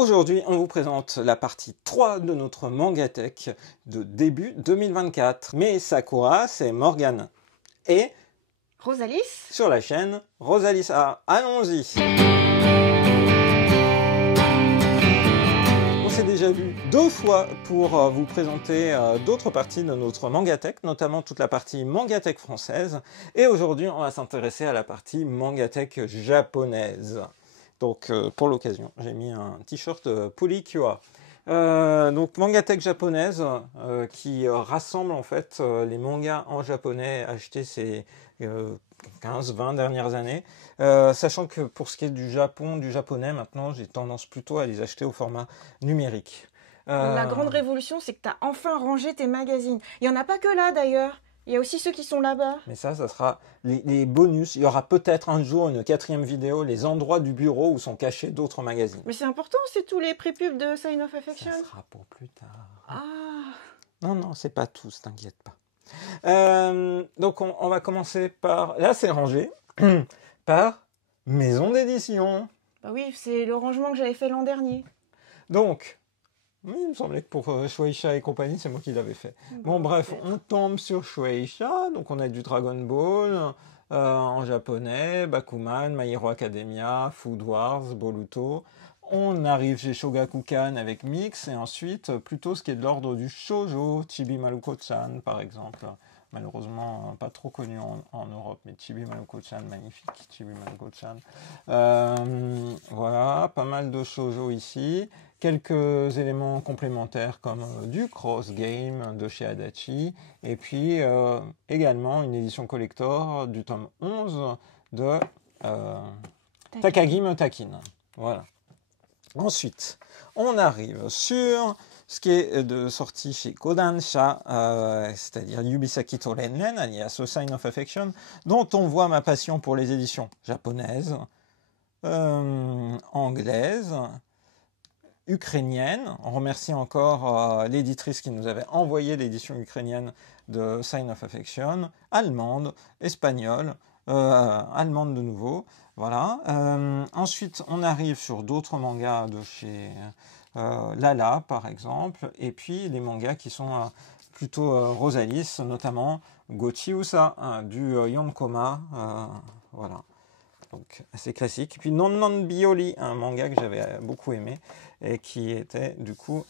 Aujourd'hui, on vous présente la partie 3 de notre Mangatech de début 2024. Mais Sakura, c'est Morgane. Et Rosalis sur la chaîne Rosalisa. Allons-y. On s'est déjà vu 2 fois pour vous présenter d'autres parties de notre Mangatech, notamment toute la partie Mangatech française. Et aujourd'hui, on va s'intéresser à la partie Mangatech japonaise. Donc pour l'occasion, j'ai mis un t-shirt Polycua. Donc Mangatech japonaise qui rassemble en fait les mangas en japonais achetés ces 15-20 dernières années. Sachant que pour ce qui est du Japon, du japonais, maintenant j'ai tendance plutôt à les acheter au format numérique. La grande révolution, c'est que tu as enfin rangé tes magazines. Il n'y en a pas que là d'ailleurs. Il y a aussi ceux qui sont là-bas. Mais ça sera les bonus. Il y aura peut-être un jour une 4e vidéo, les endroits du bureau où sont cachés d'autres magazines. Mais c'est important, c'est tous les prépubs de Sign of Affection. Ça sera pour plus tard. Ah. Non, c'est pas tous, t'inquiète pas. Donc on va commencer par... Là, c'est rangé par maison d'édition. Bah oui, c'est le rangement que j'avais fait l'an dernier. Donc... Oui, il me semblait que pour Shueisha et compagnie, c'est moi qui l'avais fait. Bon, bref, on tombe sur Shueisha. Donc, on a du Dragon Ball en japonais, Bakuman, My Hero Academia, Food Wars, Boruto. On arrive chez Shogakukan avec Mix. Et ensuite, plutôt ce qui est de l'ordre du shoujo, Chibi Maruko-chan, par exemple. Malheureusement, pas trop connu en Europe, mais Chibi Maruko-chan, magnifique, Chibi Maruko-chan. Voilà, pas mal de shoujo ici. Quelques éléments complémentaires comme du cross game de chez Adachi et puis également une édition collector du tome 11 de Takagi Mutakin. Voilà. Ensuite, on arrive sur ce qui est de sortie chez Kodansha, c'est-à-dire Yubisaki Torenren, alias A Sign of Affection, dont on voit ma passion pour les éditions japonaises, anglaises, ukrainienne. On remercie encore l'éditrice qui nous avait envoyé l'édition ukrainienne de Sign of Affection, allemande, espagnole, allemande de nouveau. Voilà. Ensuite, on arrive sur d'autres mangas de chez Lala, par exemple, et puis les mangas qui sont plutôt Rosalis, notamment Gochiusa, du Yonkoma. Voilà. Donc assez classique. Puis Non Non Bioli, un manga que j'avais beaucoup aimé et qui était du coup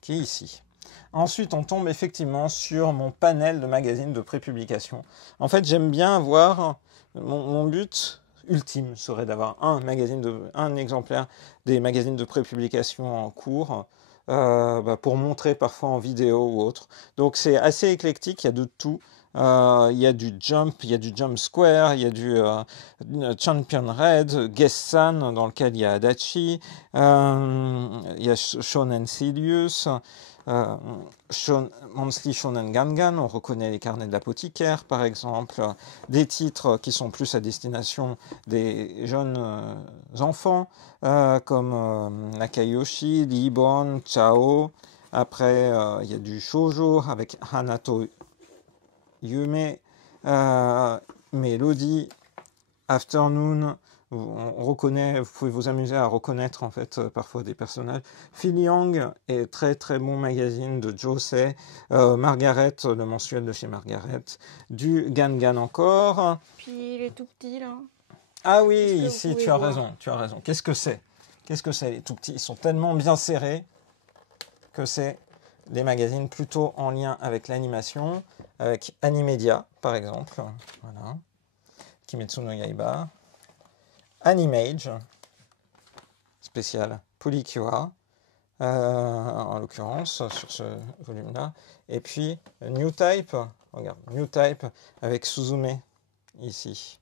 qui est ici. Ensuite, on tombe effectivement sur mon panel de magazines de prépublication. En fait, j'aime bien avoir mon but ultime serait d'avoir un exemplaire des magazines de prépublication en cours. Pour montrer parfois en vidéo ou autre. Donc c'est assez éclectique, il y a de tout. Il y a du Jump, il y a du Jump Square, il y a du Champion Red, Guest-san dans lequel il y a Adachi, il y a Shonen Sirius, Monthly Shonen Gangan, on reconnaît les carnets de l'apothicaire par exemple, des titres qui sont plus à destination des jeunes enfants comme Nakayoshi, Libon, Chao. Après il y a du shoujo avec Hanato Yume, Melody, Afternoon. Vous pouvez vous amuser à reconnaître en fait parfois des personnages. Filiang est très très bon magazine de Josei, Margaret, le mensuel de chez Margaret, du Gangan encore. Puis il est tout petit là. Ah oui, ici tu as raison. Qu'est-ce que c'est les tout petits? Ils sont tellement bien serrés que c'est des magazines plutôt en lien avec l'animation, avec Animedia par exemple, voilà, Kimetsu no Yaiba, Animage, spécial Polycua, en l'occurrence sur ce volume-là, et puis New Type, regarde, New Type avec Suzume ici,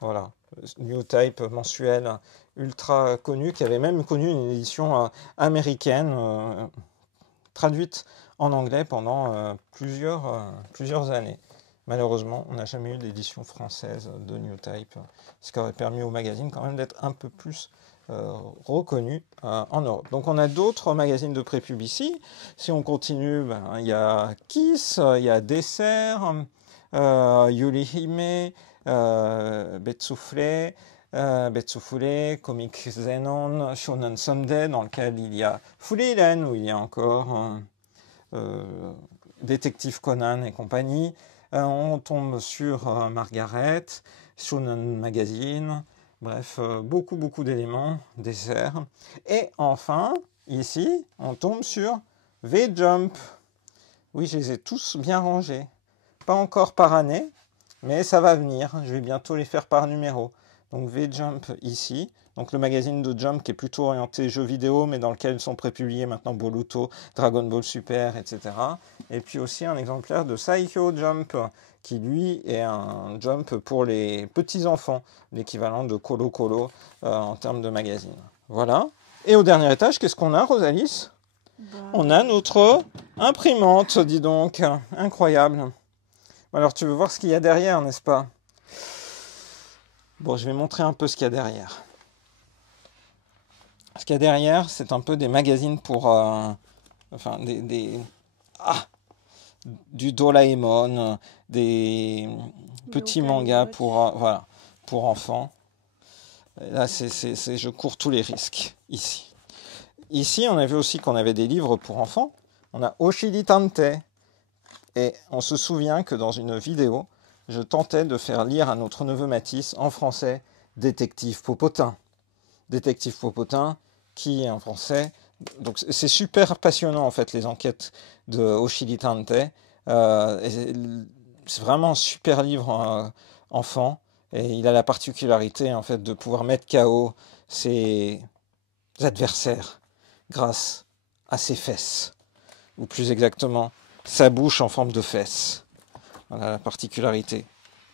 voilà, New Type mensuel ultra connu, qui avait même connu une édition américaine, traduite en anglais pendant plusieurs années. Malheureusement, on n'a jamais eu d'édition française de New Type, ce qui aurait permis au magazine quand même d'être un peu plus reconnu en Europe. Donc on a d'autres magazines de prépub ici. Si on continue, il y a Kiss, il y a Dessert, Yurihime, Betsufle, Betsufure, Comic Zenon, Shonen Sunday, dans lequel il y a Fuliren, où il y a encore Détective Conan et compagnie. On tombe sur Margaret, Shonen Magazine, bref, beaucoup d'éléments, desserts. Et enfin, ici, on tombe sur V-Jump. Oui, je les ai tous bien rangés. Pas encore par année, mais ça va venir. Je vais bientôt les faire par numéro. Donc V-Jump ici. Donc le magazine de Jump qui est plutôt orienté jeux vidéo, mais dans lequel sont prépubliés maintenant Boruto, Dragon Ball Super, etc. Et puis aussi un exemplaire de Saikyo Jump, qui lui est un Jump pour les petits-enfants, l'équivalent de Colo Colo en termes de magazine. Voilà. Et au dernier étage, qu'est-ce qu'on a, Rosalis ? On a notre imprimante, dis donc. Incroyable. Alors tu veux voir ce qu'il y a derrière, n'est-ce pas ? Bon, je vais montrer un peu ce qu'il y a derrière. Ce qu'il y a derrière, c'est un peu des magazines pour... du Doraemon, des petits mangas pour enfants. Et là, je cours tous les risques, ici. Ici, on a vu aussi qu'on avait des livres pour enfants. On a Oshiri Tante. Et on se souvient que dans une vidéo, je tentais de faire lire à notre neveu Mathis, en français, Détective Popotin. Détective Popotin, qui est en français. Donc c'est super passionnant en fait les enquêtes de Oshiri Tante. C'est vraiment un super livre enfant. Et il a la particularité en fait de pouvoir mettre KO ses adversaires grâce à ses fesses. Ou plus exactement, sa bouche en forme de fesses. Voilà la particularité.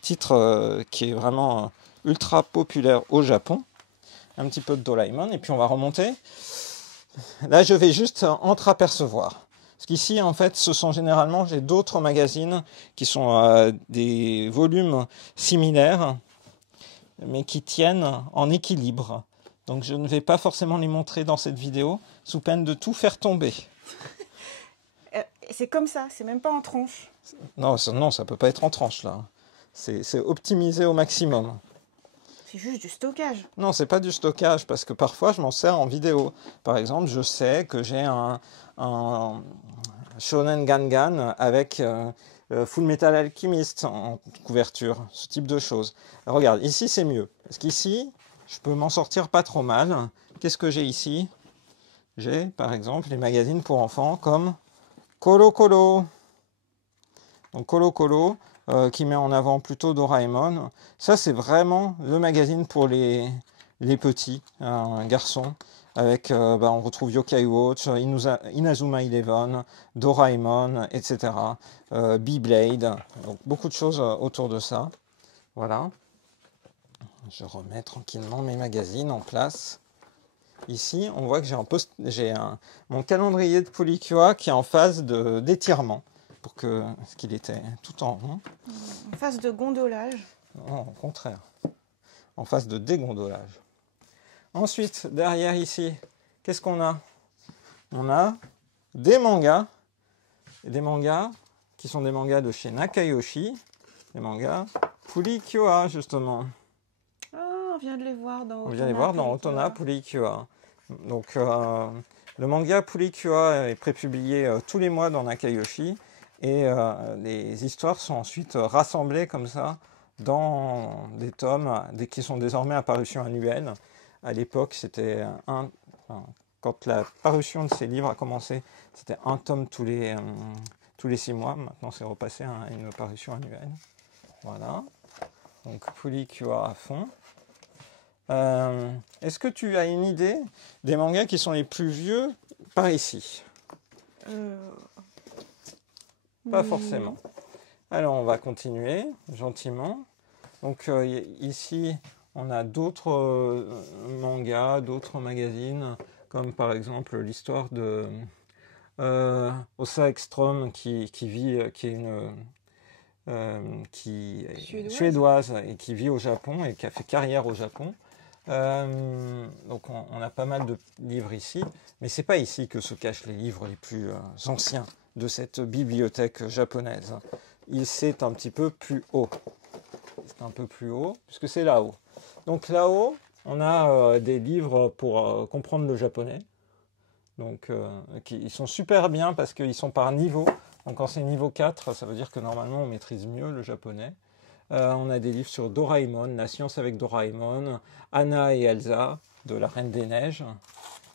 Titre qui est vraiment ultra populaire au Japon. Un petit peu de Doraemon, et puis on va remonter. Là, je vais juste entreapercevoir. Parce qu'ici, en fait, ce sont généralement, j'ai d'autres magazines qui sont des volumes similaires, mais qui tiennent en équilibre. Donc je ne vais pas forcément les montrer dans cette vidéo, sous peine de tout faire tomber. C'est comme ça, c'est même pas en tranche. Non, ça peut pas être en tranche, là. C'est optimisé au maximum. C'est juste du stockage. Non, c'est pas du stockage, parce que parfois, je m'en sers en vidéo. Par exemple, je sais que j'ai un Shonen Gangan avec Full Metal Alchemist en couverture, ce type de choses. Alors, regarde, ici, c'est mieux. Parce qu'ici, je peux m'en sortir pas trop mal. Qu'est-ce que j'ai ici ? J'ai, par exemple, les magazines pour enfants comme Colo Colo. Donc Colo Colo, qui met en avant plutôt Doraemon. Ça, c'est vraiment le magazine pour les petits garçons. Avec, on retrouve Yokai Watch, Inazuma Eleven, Doraemon, etc. Beyblade. Donc beaucoup de choses autour de ça. Voilà. Je remets tranquillement mes magazines en place. Ici, on voit que j'ai mon calendrier de Polycua qui est en phase d'étirement. Parce qu'il était tout en rond. En phase de gondolage. Non, au contraire. En phase de dégondolage. Ensuite, derrière ici, qu'est-ce qu'on a ? On a des mangas. Et des mangas qui sont des mangas de chez Nakayoshi. Des mangas Polycua, justement. Ah, on vient de les voir dans Otona. On vient les voir dans Otona Polycua. Donc, le manga Polycua est prépublié tous les mois dans Nakayoshi. Et les histoires sont ensuite rassemblées comme ça dans des tomes qui sont désormais à parution annuelle. À l'époque, c'était quand la parution de ces livres a commencé, c'était un tome tous les 6 mois. Maintenant, c'est repassé à une parution annuelle. Voilà. Donc, Polycua à fond. Est-ce que tu as une idée des mangas qui sont les plus vieux par ici ? Pas forcément. Alors, on va continuer gentiment. Donc, ici, on a d'autres mangas, d'autres magazines, comme par exemple l'histoire de Osa Ekström qui est suédoise et qui vit au Japon et qui a fait carrière au Japon. Donc, on a pas mal de livres ici, mais c'est pas ici que se cachent les livres les plus anciens de cette bibliothèque japonaise. C'est un petit peu plus haut. C'est un peu plus haut, puisque c'est là-haut. Donc là-haut, on a des livres pour comprendre le japonais. Donc, ils sont super bien parce qu'ils sont par niveau. Donc quand c'est niveau 4, ça veut dire que normalement on maîtrise mieux le japonais. On a des livres sur Doraemon, La science avec Doraemon, Anna et Elsa, de la Reine des Neiges,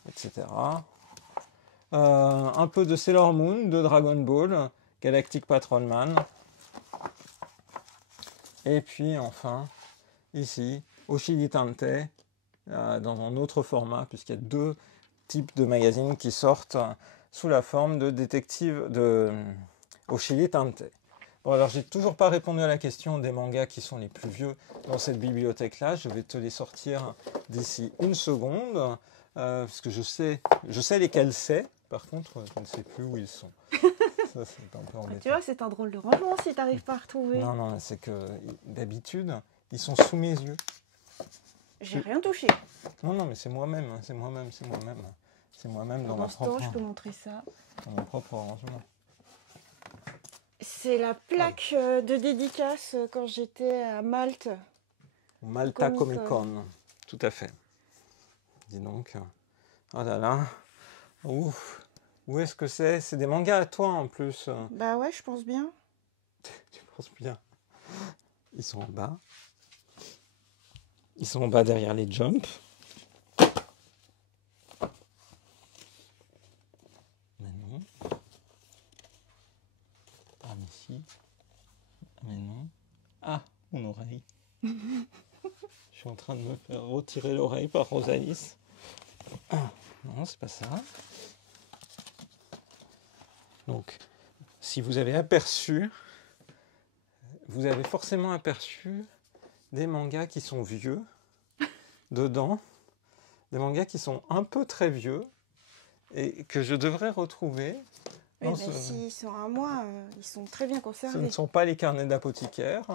etc. Un peu de Sailor Moon, de Dragon Ball, Galactic Patrolman. Et puis enfin, ici, Oshiri Tantei, dans un autre format, puisqu'il y a 2 types de magazines qui sortent sous la forme de détective de Oshiri Tantei. Bon, alors j'ai toujours pas répondu à la question des mangas qui sont les plus vieux dans cette bibliothèque-là. Je vais te les sortir d'ici une seconde, parce que je sais lesquels c'est. Par contre, je ne sais plus où ils sont. Ça, c'est un peu embêtant. Tu vois, c'est un drôle de rangement si t'arrives pas à retrouver. Non, c'est que d'habitude, ils sont sous mes yeux. J'ai rien touché. Non, mais c'est moi-même dans Pendant ce temps, je peux montrer ça. mon propre rangement. C'est la plaque de dédicace quand j'étais à Malte. Malta Comic Con, tout à fait. Dis donc, oh là là, ouf, où est-ce que c'est? C'est des mangas à toi en plus. Bah ouais, je pense bien. Tu penses bien. Ils sont en bas. Ils sont en bas derrière les jumps. Mais non. Ah mais si. Mais non. Ah, mon oreille. Je suis en train de me faire retirer l'oreille par Rosalis. Ah, non, c'est pas ça. Donc, si vous avez aperçu, vous avez forcément aperçu des mangas qui sont vieux dedans, des mangas qui sont un peu très vieux et que je devrais retrouver. Oui, mais s'ils sont à moi, ils sont très bien conservés. Ce ne sont pas les carnets d'apothicaire.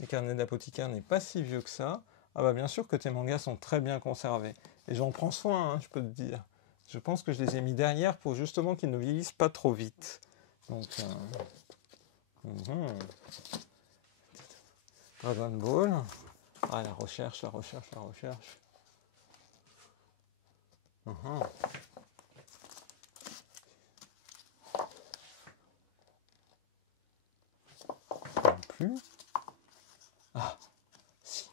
Les carnets d'apothicaire n'est pas si vieux que ça. Ah bah bien sûr que tes mangas sont très bien conservés. Et j'en prends soin, hein, je peux te dire. Je pense que je les ai mis derrière pour justement qu'ils ne vieillissent pas trop vite. Donc, Dragon Ball. Ah, la recherche. Non plus. Ah, si.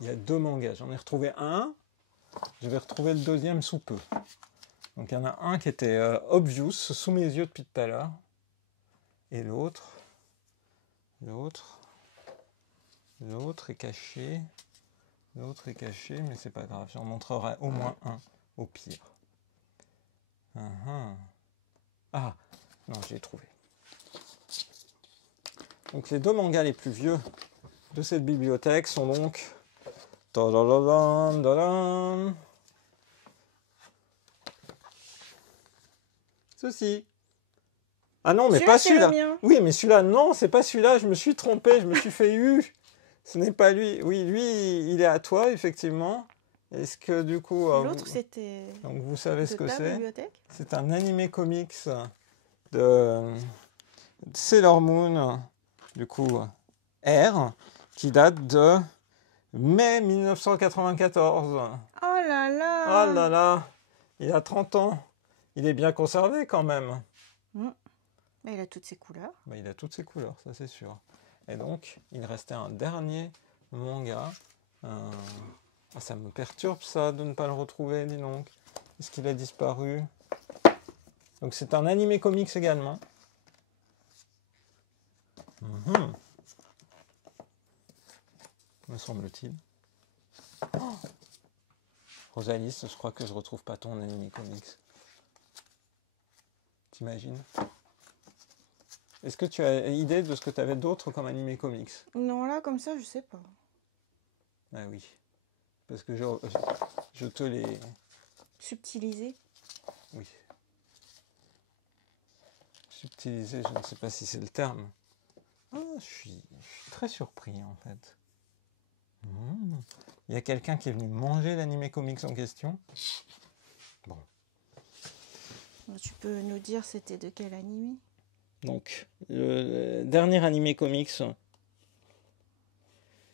Il y a 2 mangas. J'en ai retrouvé un. Je vais retrouver le deuxième sous peu. Donc il y en a un qui était obvious, sous mes yeux depuis tout à l'heure. Et l'autre est caché. L'autre est caché, mais c'est pas grave. J'en montrerai au moins un, au pire. Ah, non, je l'ai trouvé. Donc les 2 mangas les plus vieux de cette bibliothèque sont donc... Ceci. Ah non, mais pas celui-là. Oui, mais celui-là, non, c'est pas celui-là. Je me suis trompé, je me suis fait eu. Ce n'est pas lui. Oui, lui, il est à toi, effectivement. Est-ce que du coup... L'autre, c'était... Donc vous savez ce que c'est. C'est un animé comics de Sailor Moon, du coup, R, qui date de mai 1994. Oh là là! Oh là là! Il a 30 ans. Il est bien conservé quand même. Mais il a toutes ses couleurs. Il a toutes ses couleurs, ça c'est sûr. Et donc, il restait un dernier manga. Ah, ça me perturbe ça de ne pas le retrouver, dis donc. Est-ce qu'il a disparu? Donc c'est un animé comics également. Me semble-t-il. Oh, Rosalis, je crois que je retrouve pas ton animé comics. T'imagines? Est-ce que tu as idée de ce que tu avais d'autre comme animé comics? Non, là, comme ça, je sais pas. Ah oui. Parce que je te l'ai... Subtilisé? Oui. Subtilisé, je ne sais pas si c'est le terme. Ah, je suis très surpris en fait. Il y a quelqu'un qui est venu manger l'animé comics en question. Bon. Tu peux nous dire c'était de quel animé? Donc, le dernier animé comics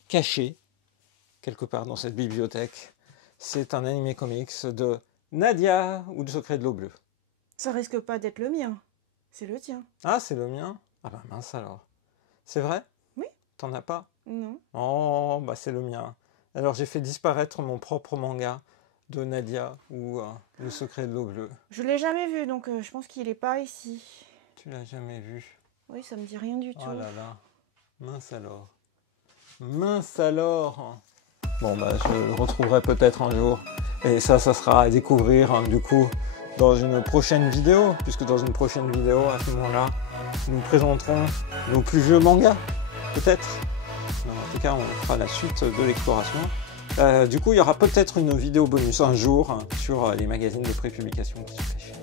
caché quelque part dans cette bibliothèque. C'est un animé comics de Nadia ou de Secret de l'eau bleue. Ça risque pas d'être le mien. C'est le tien. Ah, c'est le mien? Ah bah mince alors. C'est vrai? Oui. T'en as pas? Non. Oh, bah c'est le mien. Alors j'ai fait disparaître mon propre manga de Nadia ou Le Secret de l'eau bleue. Je l'ai jamais vu, donc je pense qu'il est pas ici. Tu l'as jamais vu? Oui, ça me dit rien du tout. Oh là là. Mince alors. Mince alors. Bon bah je le retrouverai peut-être un jour. Et ça sera à découvrir du coup dans une prochaine vidéo. Puisque dans une prochaine vidéo, à ce moment-là, nous présenterons nos plus vieux mangas. Peut-être. En tout cas, on fera la suite de l'exploration. Du coup, il y aura peut-être une vidéo bonus un jour sur les magazines de prépublication qui se cachent ailleurs.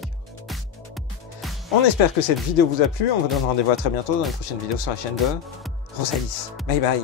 On espère que cette vidéo vous a plu. On vous donne rendez-vous à très bientôt dans une prochaine vidéo sur la chaîne de Rosalis. Bye bye.